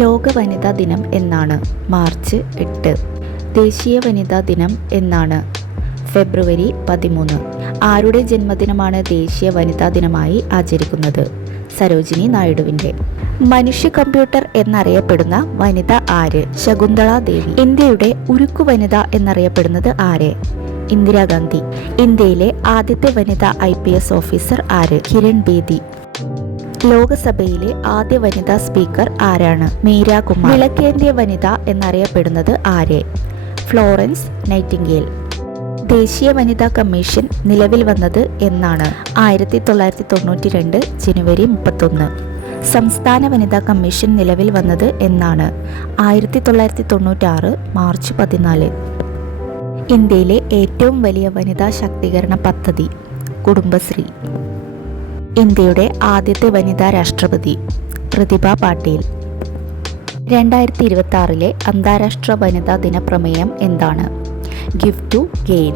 ലോക വനിതാ ദിനം എന്നാണ്? മാർച്ച് 8. ദേശീയ വനിതാ ദിനം എന്നാണ്? ഫെബ്രുവരി 13. ആരുടെ ജന്മദിനമാണ് ദേശീയ വനിതാ ദിനമായി ആചരിക്കുന്നത്? സരോജിനി നായിഡുവിൻ്റെ. മനുഷ്യ കമ്പ്യൂട്ടർ എന്നറിയപ്പെടുന്ന വനിത ആര്? ശകുന്തള ദേവി. ഇന്ത്യയുടെ ഉരുക്കു വനിത എന്നറിയപ്പെടുന്നത് ആര്? ഇന്ദിരാഗാന്ധി. ഇന്ത്യയിലെ ആദ്യത്തെ വനിതാ IPS ഓഫീസർ ആര്? കിരൺ ബേദി. ലോകസഭയിലെ ആദ്യ വനിതാ സ്പീക്കർ ആരാണ്? മീര കുമാർ. വിളക്കേന്ത്യ വനിത എന്നറിയപ്പെടുന്നത് ആര്? Florence Nightingale. ദേശീയ വനിതാ കമ്മീഷൻ നിലവിൽ വന്നത് എന്നാണ്? 1992 ജനുവരി 31. സംസ്ഥാന വനിതാ കമ്മീഷൻ നിലവിൽ വന്നത് എന്നാണ്? 1996 മാർച്ച് 14. ഇന്ത്യയിലെ ഏറ്റവും വലിയ വനിതാ ശാക്തീകരണ പദ്ധതി? കുടുംബശ്രീ. ഇന്ത്യയുടെ ആദ്യത്തെ വനിതാ രാഷ്ട്രപതി? പ്രതിഭ പാട്ടീൽ. 2026 അന്താരാഷ്ട്ര വനിതാ ദിന പ്രമേയം എന്താണ്? Give to gain.